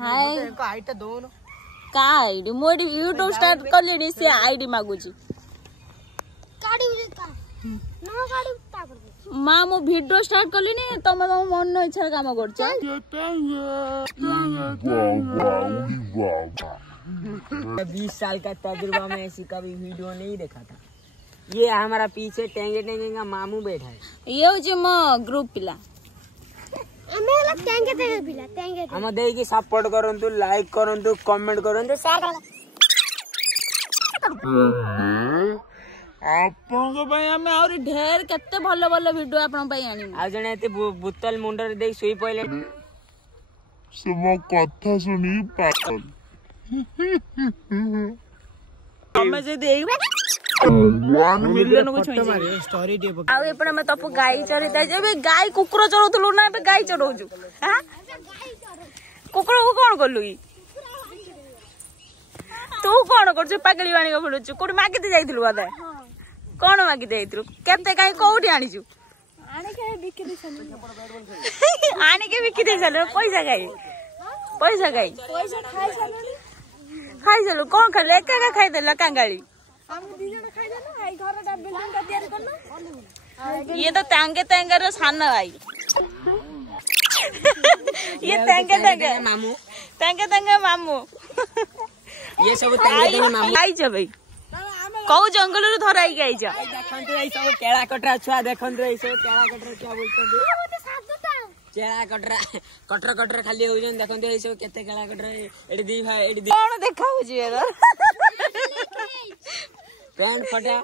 हाय इनको आईटा दो न का आईडी मोडी यूट्यूब स्टार्ट करले से आईडी मागुची काडी उजे का न काडी ता कर मां मो वीडियो स्टार्ट करली ने तम मन इच्छा काम करछ 20 साल का तजुर्बा में ऐसी कभी वीडियो नहीं देखा था। ये हमारा पीछे टेंगे टेंगे का मामू बैठा है। ये हो जे मो ग्रुप पिला हमें टेंगे टेंगे पिला टेंगे हम देई की सपोर्ट करंतु लाइक करंतु कमेंट करंतु शेयर कर आपन भाई हमें और ढेर केते भलो भलो वीडियो आपन भाई आनी आ जने एते बोतल मुंडर देई सोई पहिले सब कथा सुनी पागल हमें जे देख 1 मिलियन को छोई मारे स्टोरी दे आ एपने में तपु गाई चरिता जे गाई कुकुर चरौथलु ना बे गाई चरौजु हां कुकुर को कोन करलु ई तू कोन करछ पागली वाणी को बोलुछ कोडी मागिते जाइथिलु बादे कोन मागिते जाइथिलु केते गाई कोडी आनिछु आने के बिक्री दे आने के बिक्री दे चलो पैसा गाई पैसा खाई चलो कोन खाले एका खाई देला कांगाली हम दिजन खाइ देना आई घर डा बिल्डिंग का तैयार करना ये तो तांगे तांगे सान भाई ये तांगे मामू मामू ये सब तांगे तांगे मामू आई छ भाई कौ जंगल रो धराई गई छ देखंतु ए सब केळा कटरा छुआ देखंतु ए सब केळा कटरा क्या बोलछन केळा कटरा कटर कटर खाली हो जन देखंतु ए सब केते केळा कटरा एडी दी भाई एडी दी कोन देखाउ छी एदा पैंट फटा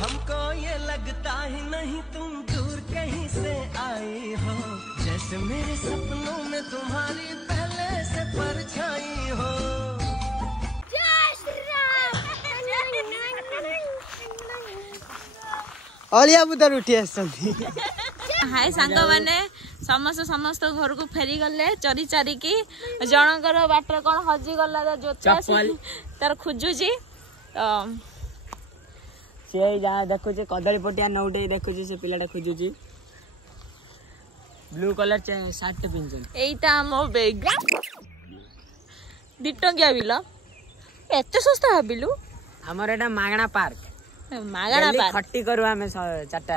हमको ये लगता ही नहीं तुम दूर कहीं से आई हो, जैसे मेरे सपनों में तुम्हारी पहले से परछाई हो। अलिया बुदर उठी आसंती हाय सांग माने समस्त समस्त घर को फेरी गले चरी चारी की जनकर बाटर कोन हजी गला जोता तार खोजु जी से जा देखो जे कदली पटिया नौटे देखो जे से पिलाटा खोजु जी ब्लू कलर शर्ट पिनछन एटा मो बैग दिटंगिया बिलो एते सस्ता भाबिलु हमर एटा मागणा पार्क मागणा पार्क खट्टी करू हमें 4टा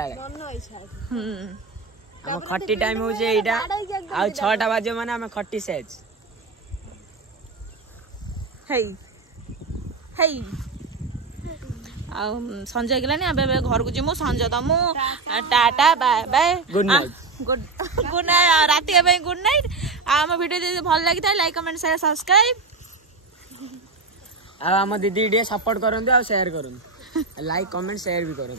हम खट्टी टाइम हो जे एटा आ 6टा बाजे माने हम खट्टी सेज हेई हेई आ संजय गेलानी अबे घर को जिमु संजय दमु tata bye bye good night good night राती के गुड नाइट हम वीडियो जे भल लागि था लाइक कमेंट शेयर सब्सक्राइब आ हम दीदी डे सपोर्ट करंदे आ शेयर करन लाइक कमेंट शेयर भी करन।